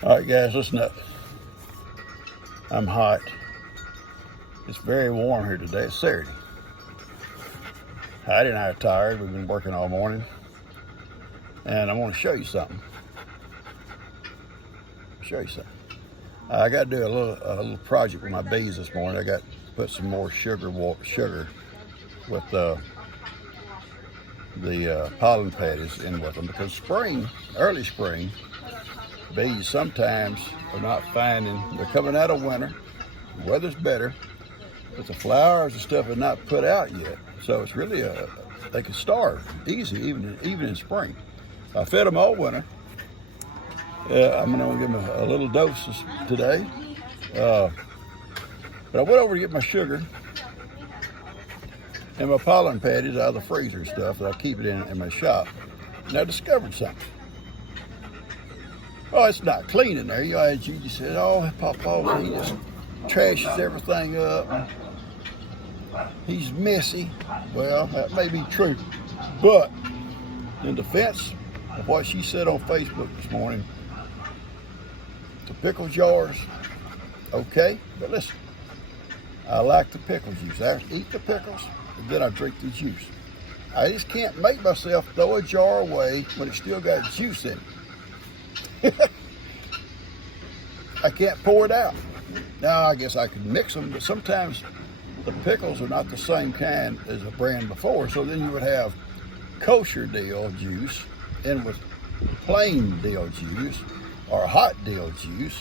All right, guys, listen up. I'm hot. It's very warm here today. It's Saturday. Heidi and I are tired. We've been working all morning. And I want to show you something. I got to do a little project with my bees this morning. I got to put some more sugar with the pollen patties in with them, because early spring, bees sometimes are not finding, they're coming out of winter, the weather's better, but the flowers and stuff are not put out yet. So it's really they can starve easy even in spring. I fed them all winter. I'm going to give them a little dose today. But I went over to get my sugar and my pollen patties out of the freezer and stuff that I keep it in my shop. And I discovered something. Oh, it's not clean in there. You just said, oh, Papa, he just trashes everything up. He's messy. Well, that may be true. But in defense of what she said on Facebook this morning, the pickle jars, okay, but listen, I like the pickle juice. I eat the pickles, and then I drink the juice. I just can't make myself throw a jar away when it's still got juice in it. I can't pour it out. Now, I guess I could mix them, but sometimes the pickles are not the same kind as a brand before, so then you would have kosher dill juice in with plain dill juice or hot dill juice.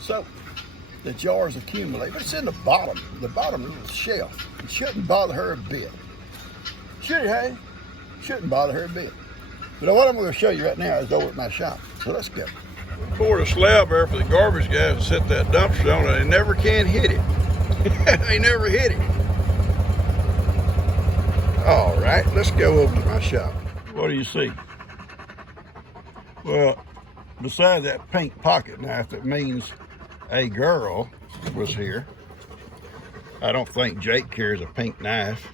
So the jars accumulate, but it's in the bottom of the shelf. It shouldn't bother her a bit. Should it, hey? Shouldn't bother her a bit. But what I'm going to show you right now is over at my shop. So let's go. Poured a slab there for the garbage guys to set that dumpster on, and they never can hit it. They never hit it. All right, let's go over to my shop. What do you see? Well, besides that pink pocket knife, that means a girl was here. I don't think Jake carries a pink knife.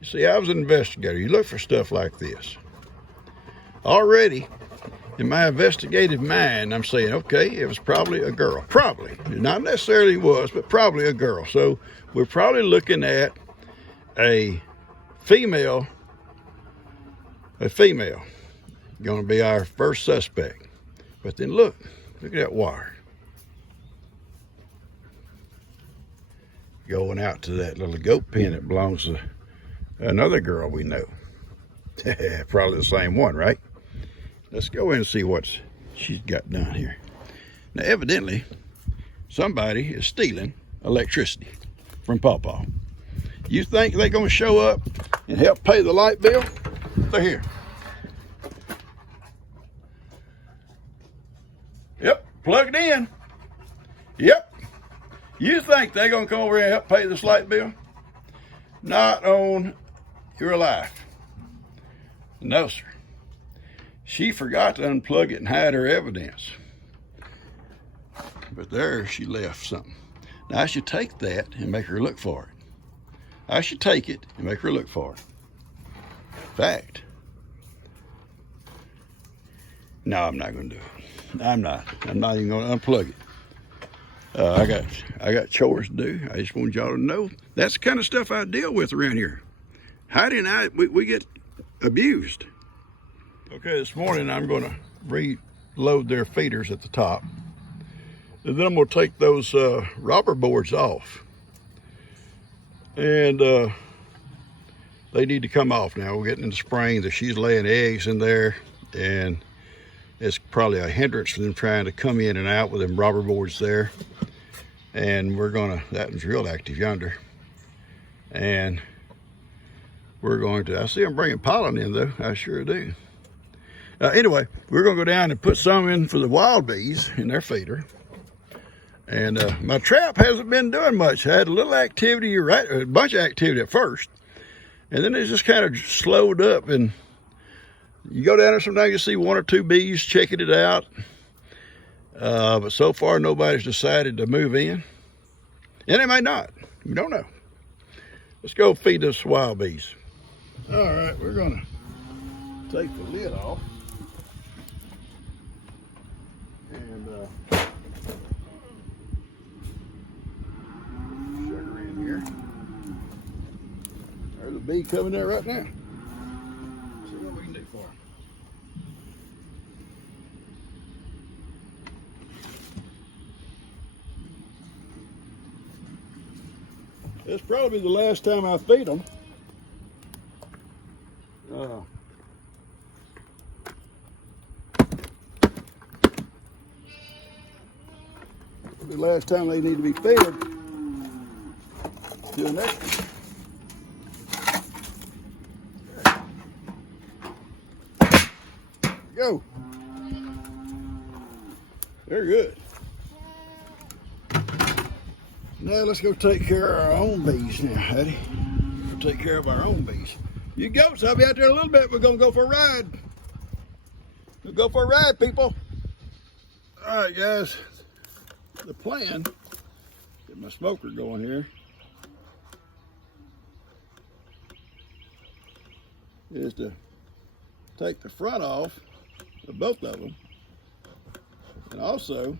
You see, I was an investigator. You look for stuff like this. Already, in my investigative mind, I'm saying, okay, it was probably a girl. Probably. Not necessarily was, but probably a girl. So we're probably looking at a female. Going to be our first suspect. But then look at that wire. Going out to that little goat pen that belongs to another girl we know. Probably the same one, right? Let's go in and see what she's got done here. Now, evidently, somebody is stealing electricity from Pawpaw. You think they're going to show up and help pay the light bill? They're here. Yep, plugged in. Yep. You think they're going to come over here and help pay this light bill? Not on your life. No, sir. She forgot to unplug it and hide her evidence. But there she left something. Now I should take that and make her look for it. I should take it and make her look for it. Fact. No, I'm not going to do it. I'm not even going to unplug it. I got chores to do. I just want y'all to know that's the kind of stuff I deal with around here. Heidi and I, we get abused. Okay, this morning I'm going to reload their feeders at the top. And then I'm going to take those robber boards off. And they need to come off now. We're getting into spring. She's laying eggs in there, and it's probably a hindrance for them trying to come in and out with them robber boards there. And that one's real active yonder. And we're going to, I see them bringing pollen in though, I sure do. Anyway, we're going to go down and put some in for the wild bees in their feeder. And my trap hasn't been doing much. I had a little activity, a bunch of activity at first. And then it just kind of slowed up. And you go down there sometimes, you see one or two bees checking it out. But so far, nobody's decided to move in. And they may not. We don't know. Let's go feed those wild bees. All right, we're going to take the lid off. sugar in here. There's a bee coming there right now. See what we can do for him. This probably the last time I feed them. The last time they need to be fed. Till next one. Go. They're good. Now let's go take care of our own bees now, Hattie. We'll take care of our own bees. You go, so I'll be out there in a little bit. We're gonna go for a ride. We'll go for a ride, people. All right, guys. The plan, get my smoker going here, is to take the front off of both of them and also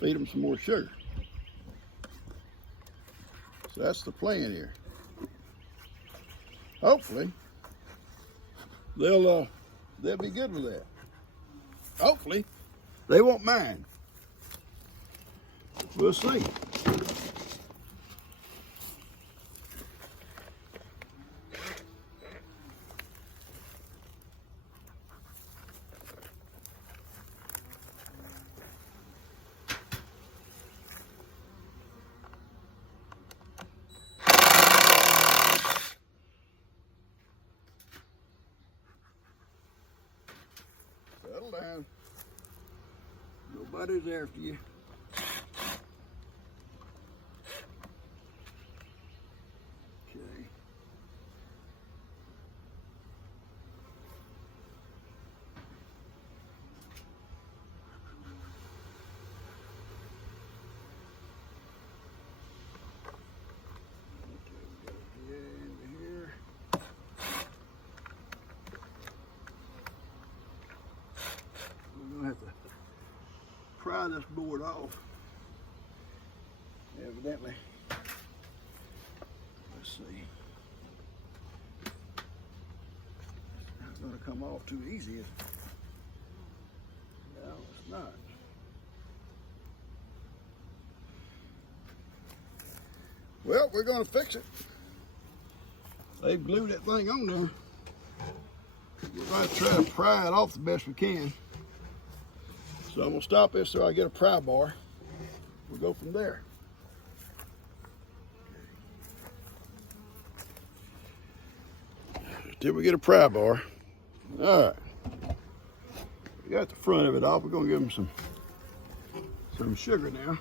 feed them some more sugar. So that's the plan here. Hopefully they'll be good with that. Hopefully they won't mind. We'll see. Settle down. Nobody's after you. Pry this board off. Evidently, let's see. It's not going to come off too easy, is it? No, it's not. Well, we're going to fix it. They've glued that thing on there. We're going to try to pry it off the best we can. So I'm going to stop this so I get a pry bar. We'll go from there. Till we get a pry bar. All right. We got the front of it off. We're going to give them some sugar now.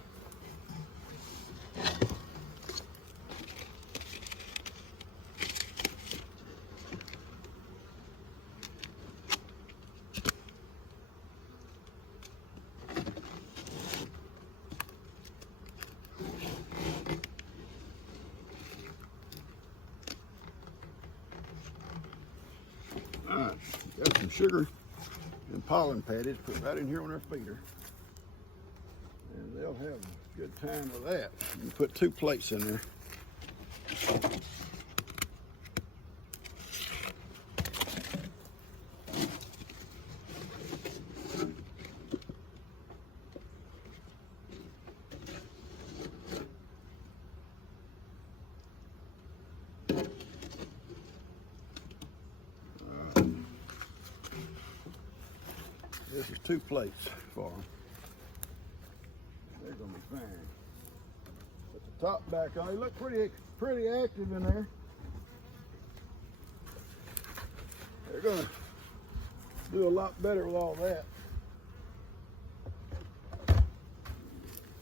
Alright, got some sugar and pollen patties put right in here on their feeder. And they'll have a good time with that. You put 2 plates in there. This is 2 plates for them. They're gonna be fine. Put the top back on. They look pretty active in there. They're gonna do a lot better with all that.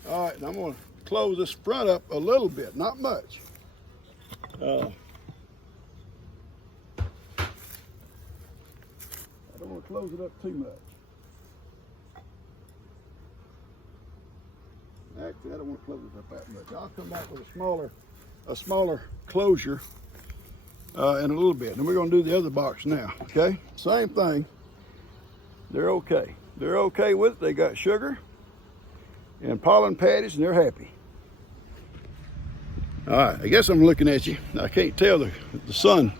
All right, and I'm gonna close this front up a little bit, not much. I don't want to close it up too much. Actually, I don't want to close it up that much. I'll come back with a smaller closure in a little bit. And we're going to do the other box now, okay? Same thing. They're okay. They're okay with it. They got sugar and pollen patties, and they're happy. All right, I guess I'm looking at you. I can't tell the sun,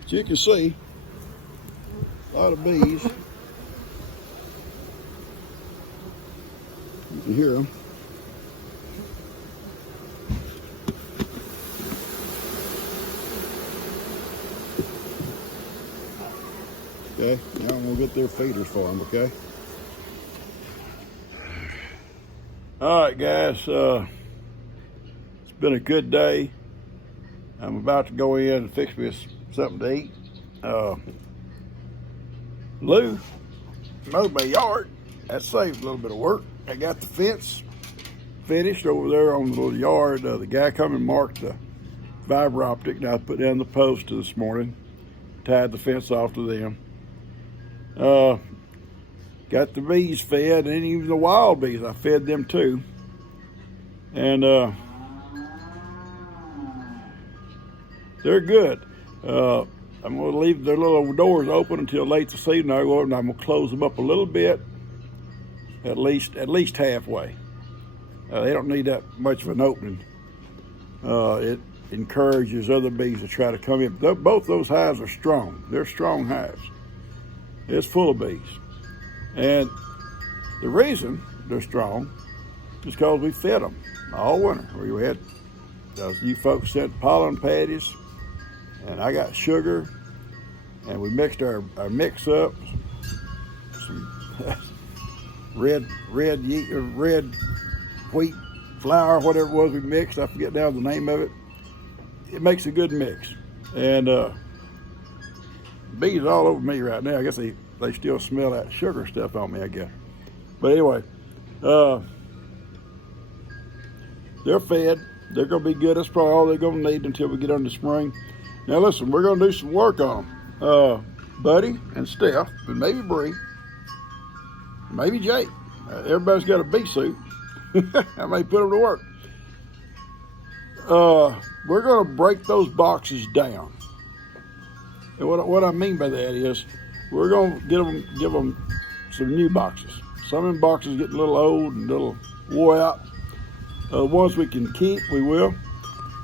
but you can see a lot of bees. You can hear them. Okay, now I'm gonna get their feeders for them, okay? All right, guys, it's been a good day. I'm about to go in and fix me something to eat. Lou mowed my yard. That saved a little bit of work. I got the fence finished over there on the little yard. The guy come and marked the fiber optic, and I put down the post this morning, tied the fence off to them. Got the bees fed, and even the wild bees, I fed them too. And they're good. I'm gonna leave their little doors open until late this evening. I go over and I'm gonna close them up a little bit, at least halfway. They don't need that much of an opening. It encourages other bees to try to come in. Both those hives are strong. They're strong hives. It's full of bees. And the reason they're strong is because we fed them all winter. We had, you folks sent pollen patties, and I got sugar, and we mixed our mix up, some red wheat flour, whatever it was we mixed. I forget now the name of it. It makes a good mix. And bees all over me right now. I guess they still smell that sugar stuff on me, I guess. But anyway, they're fed. They're gonna be good. That's probably all they're gonna need until we get into spring. Now listen, we're gonna do some work on them. Buddy and Steph, and maybe Bree, maybe Jake. Everybody's got a bee suit. I may put them to work. We're gonna break those boxes down. And what I mean by that is, we're gonna give them some new boxes. Some of them boxes getting a little old and a little wore out. Ones we can keep, we will.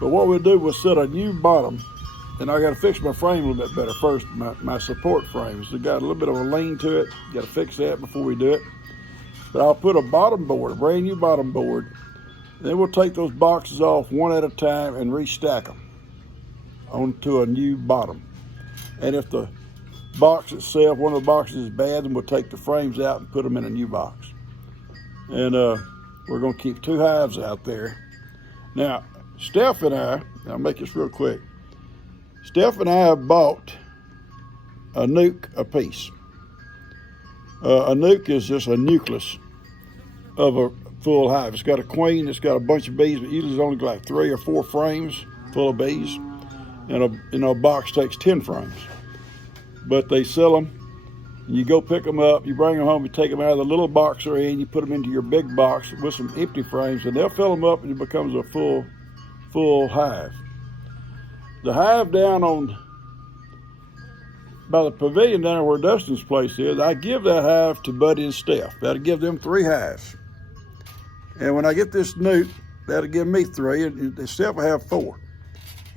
But what we'll do, we'll set a new bottom, and I gotta fix my frame a little bit better first, my support frames. They got a little bit of a lean to it. Gotta fix that before we do it. But I'll put a bottom board, a brand new bottom board. Then we'll take those boxes off one at a time and restack them onto a new bottom. And if the box itself, one of the boxes is bad, then we'll take the frames out and put them in a new box. And we're gonna keep 2 hives out there. Now, Steph and I'll make this real quick. Steph and I have bought a nuke apiece. A nuke is just a nucleus of a full hive. It's got a queen, it's got a bunch of bees, but usually it's only like 3 or 4 frames full of bees. And a box takes 10 frames. But they sell them, and you go pick them up, you bring them home, you take them out of the little box they're in, you put them into your big box with some empty frames, and they'll fill them up, and it becomes a full hive. The hive down by the pavilion down where Dustin's place is, I give that hive to Buddy and Steph. That'll give them 3 hives. And when I get this nuke, that'll give me 3, and Steph will have 4.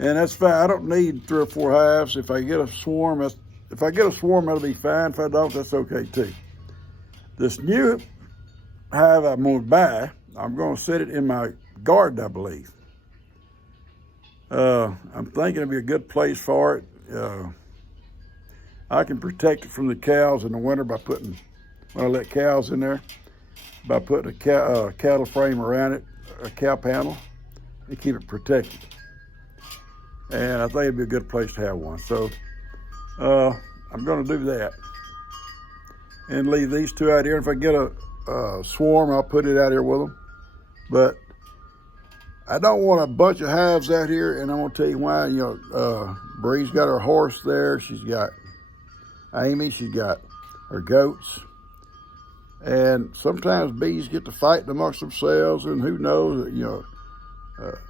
And that's fine. I don't need 3 or 4 hives. If I get a swarm, that'll be fine. If I don't, that's okay too. This new hive I'm going to buy, I'm going to set it in my garden, I believe. I'm thinking it'd be a good place for it. I can protect it from the cows in the winter when I let cows in there, by putting a cattle frame around it, a cow panel, and keep it protected. And I think it'd be a good place to have one. So I'm gonna do that and leave these 2 out here. If I get a swarm, I'll put it out here with them. But I don't want a bunch of hives out here, and I'm gonna tell you why. You know, Bree's got her horse there. She's got Amy, she's got her goats. And sometimes bees get to fighting amongst themselves, and who knows, you know,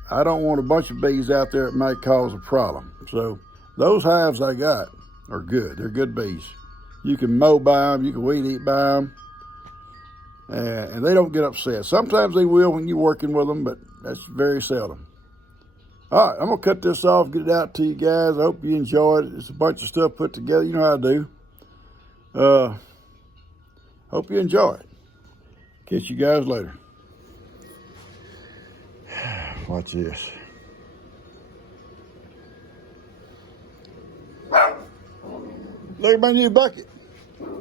I don't want a bunch of bees out there that might cause a problem. So those hives I got are good. They're good bees. You can mow by them, you can weed eat by them. And they don't get upset. Sometimes they will when you're working with them, but that's very seldom. All right, I'm going to cut this off, get it out to you guys. I hope you enjoyed it. It's a bunch of stuff put together. You know how I do. Hope you enjoy it. Catch you guys later. Watch this. Look at my new bucket. Where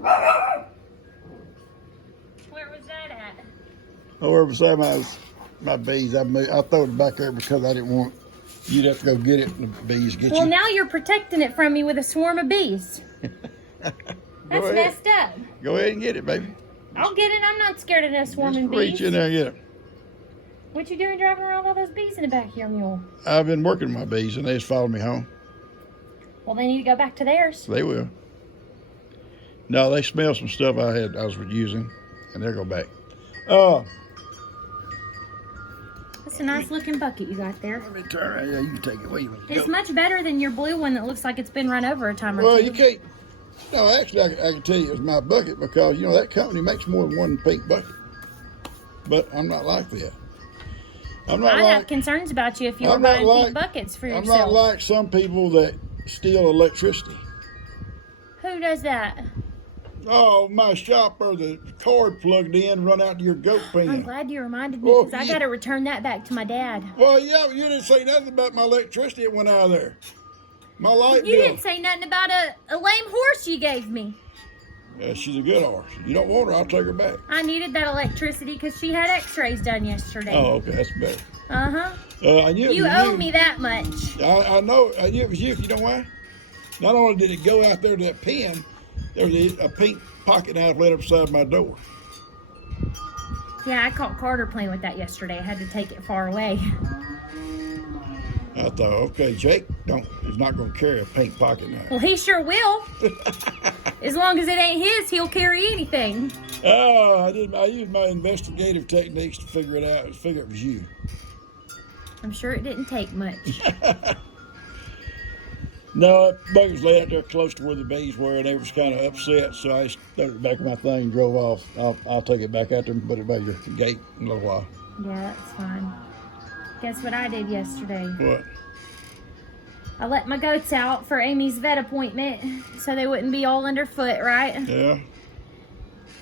was that at? Over beside my bees. I throw it back there because I didn't want you'd have to go get it and the bees get you. Well, now you're protecting it from me with a swarm of bees. That's messed up. Go ahead and get it, baby. I'll get it. I'm not scared of no swarming bees. Reach in there and get it. What you doing driving around with all those bees in the back of your mule? I've been working my bees and they just followed me home. Well, they need to go back to theirs. They will. No, they smell some stuff I was using and they'll go back. That's a nice looking bucket you got there. Let me turn around. Yeah, you can take it. Wait a minute. It's much better than your blue one that looks like it's been run over a time or two. Well, you can't. No, actually, I can tell you it's my bucket because, you know, that company makes more than one pink bucket. But I'm not like that. I have concerns about you if you were buying pink buckets for yourself. I'm not like some people that steal electricity. Who does that? Oh, my shopper, the cord plugged in, run out to your goat pen. I'm glad you reminded me because I got to return that back to my dad. Well, yeah, but you didn't say nothing about my electricity that went out of there. My light bill. You didn't say nothing about a lame horse you gave me. Yeah, she's a good horse. You don't want her, I'll take her back. I needed that electricity because she had x-rays done yesterday. Oh, okay, that's better. Uh-huh. I knew you owe me that much. I know. I knew it was you. You know why? Not only did it go out there to that pen, there was a pink pocket knife laid up beside my door. Yeah, I caught Carter playing with that yesterday. I had to take it far away. I thought, okay, Jake is not going to carry a pink pocket knife. Well, he sure will. As long as it ain't his, he'll carry anything. Oh, I used my investigative techniques to figure it out. Figure it was you. I'm sure it didn't take much. No, that bucket was laid out there close to where the bees were, and they was kind of upset, so I just threw it back in my thing and drove off. I'll take it back out there and put it by your gate in a little while. Yeah, that's fine. Guess what I did yesterday? What? I let my goats out for Amy's vet appointment so they wouldn't be all underfoot, right? Yeah.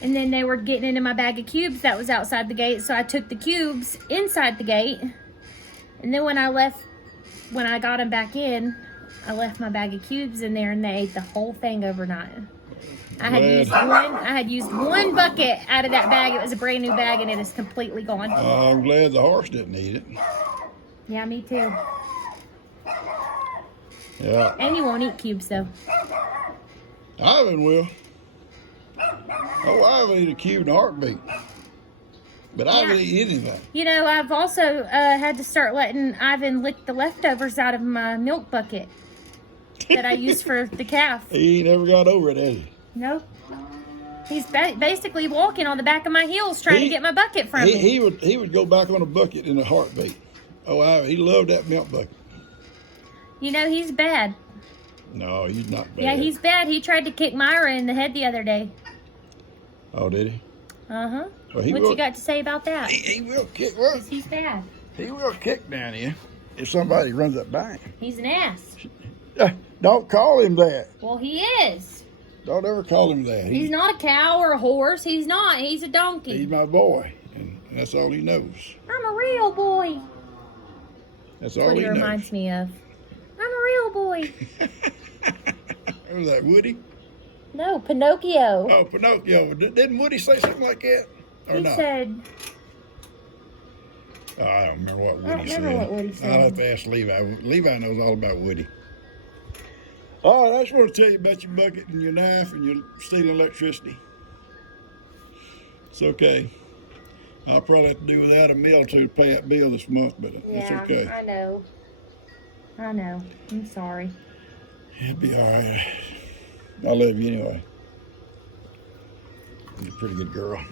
And then they were getting into my bag of cubes that was outside the gate, so I took the cubes inside the gate. And then when I got them back in, I left my bag of cubes in there and they ate the whole thing overnight. I had used one bucket out of that bag. It was a brand new bag and it is completely gone. I'm glad the horse didn't eat it. Yeah, me too. Yeah. Amy won't eat cubes though. Ivan will. Oh, Ivan eat a cube in a heartbeat. But Ivan eat anything. You know, I've also had to start letting Ivan lick the leftovers out of my milk bucket that I use for the calf. He ain't never got over it, has he? Nope. He's basically walking on the back of my heels trying to get my bucket from me. He would go back on a bucket in a heartbeat. Oh, he loved that milk bucket. You know, he's bad. No, he's not bad. Yeah, he's bad. He tried to kick Myra in the head the other day. Oh, did he? Uh-huh. Well, what you got to say about that? He will kick. Well, because he's bad. He will kick down here if somebody runs up by him. He's an ass. Don't call him that. Well, he is. Don't ever call him that. He's not a cow or a horse. He's not. He's a donkey. He's my boy, and that's all he knows. I'm a real boy. That's all he knows. What he reminds me of. I'm a real boy. Was that Woody? No, Pinocchio. Oh, Pinocchio. Didn't Woody say something like that? Or he said... Oh, I don't remember what Woody said. I don't remember what Woody said. I'll have to ask Levi. Levi knows all about Woody. Oh, I just want to tell you about your bucket and your knife and your stealing electricity. It's okay. I'll probably have to do without a meal to pay that bill this month, but it's okay. Yeah, I know. I know. I'm sorry. It'll be all right. I love you anyway. You're a pretty good girl.